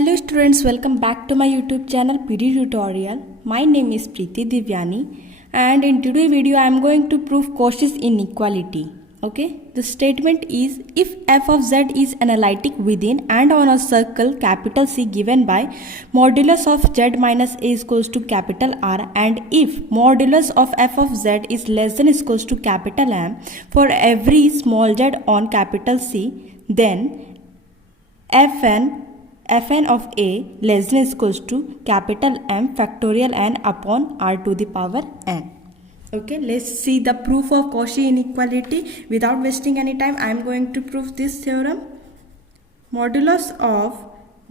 Hello students, welcome back to my YouTube channel PD Tutorial. My name is Preeti Divyani and in today's video I am going to prove Cauchy's inequality. Okay, the statement is if f of z is analytic within and on a circle capital C given by modulus of z minus a is equals to capital R, and if modulus of f of z is less than is equals to capital M for every small z on capital C, then fn of a less than is equals to capital M factorial n upon r to the power n. Okay, let's see the proof of Cauchy inequality. Without wasting any time, I am going to prove this theorem. Modulus of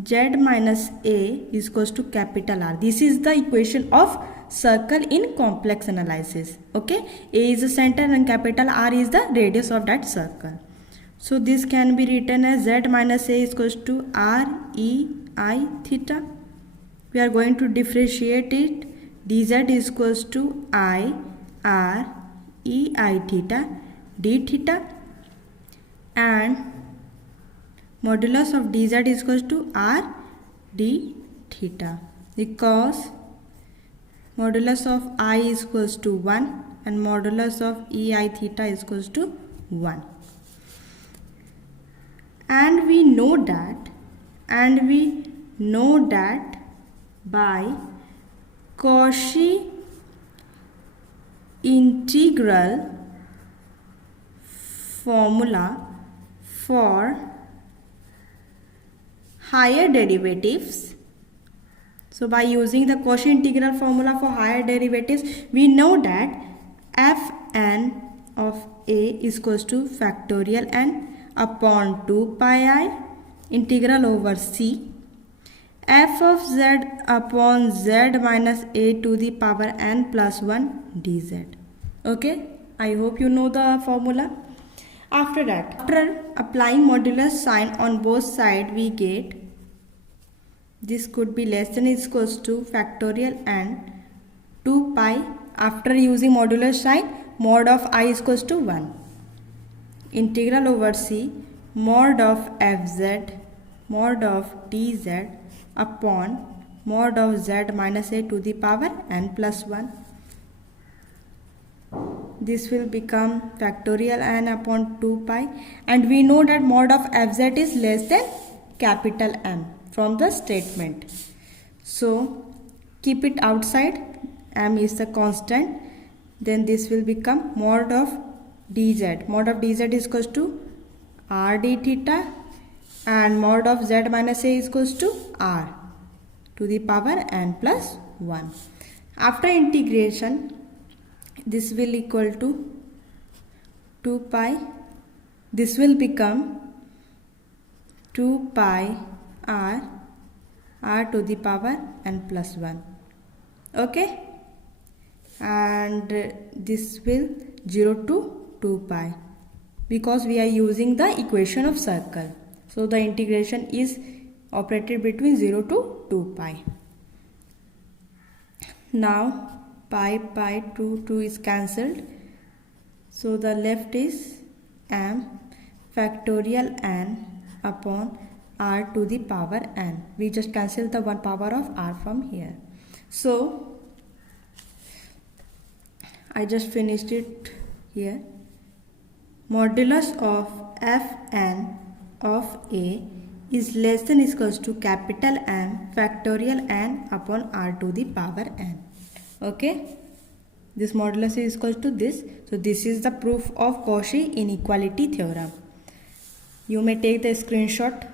z minus a is equals to capital R. This is the equation of circle in complex analysis. Okay, a is the center and capital R is the radius of that circle. So this can be written as z minus a is equals to r e I theta. We are going to differentiate it. dz is equals to I r e I theta d theta, and modulus of dz is equals to r d theta, because modulus of I is equals to 1 and modulus of e I theta is equals to 1. And we know that by Cauchy integral formula for higher derivatives. So by using the Cauchy integral formula for higher derivatives, we know that fn of a is equals to factorial n upon 2 pi I integral over c f of z upon z minus a to the power n plus 1 dz. Okay, I hope you know the formula. After that, after applying modulus sign on both sides, we get this could be less than is equals to factorial n 2 pi. After using modulus sign, mod of I is equals to 1 integral over c mod of fz mod of dz upon mod of z minus a to the power n plus 1. This will become factorial n upon 2 pi, and we know that mod of fz is less than capital M from the statement. So keep it outside, M is the constant. Then this will become mod of dz. Mod of dz is equals to r d theta, and mod of z minus a is equals to r to the power n plus 1. After integration, this will equal to 2 pi. This will become 2 pi r to the power n plus 1. Okay, and this will 0 to 2 pi because we are using the equation of circle. So the integration is operated between 0 to 2 pi. Now pi 2 is cancelled. So the left is m factorial n upon r to the power n. We just cancel the one power of r from here. So I just finished it here. Modulus of fn of a is less than is equals to capital M factorial n upon r to the power n. Okay, this modulus is equal to this. So this is the proof of Cauchy inequality theorem. You may take the screenshot,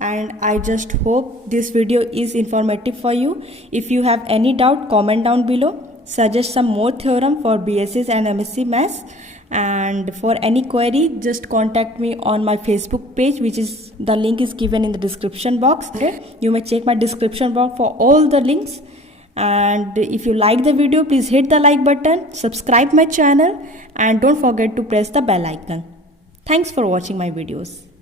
and I just hope this video is informative for you. If you have any doubt, comment down below. Suggest some more theorem for BSc and MSc Maths, and for any query just contact me on my Facebook page, which is the link is given in the description box. Okay, you may check my description box for all the links. And if you like the video, please hit the like button, subscribe my channel, and don't forget to press the bell icon. Thanks for watching my videos.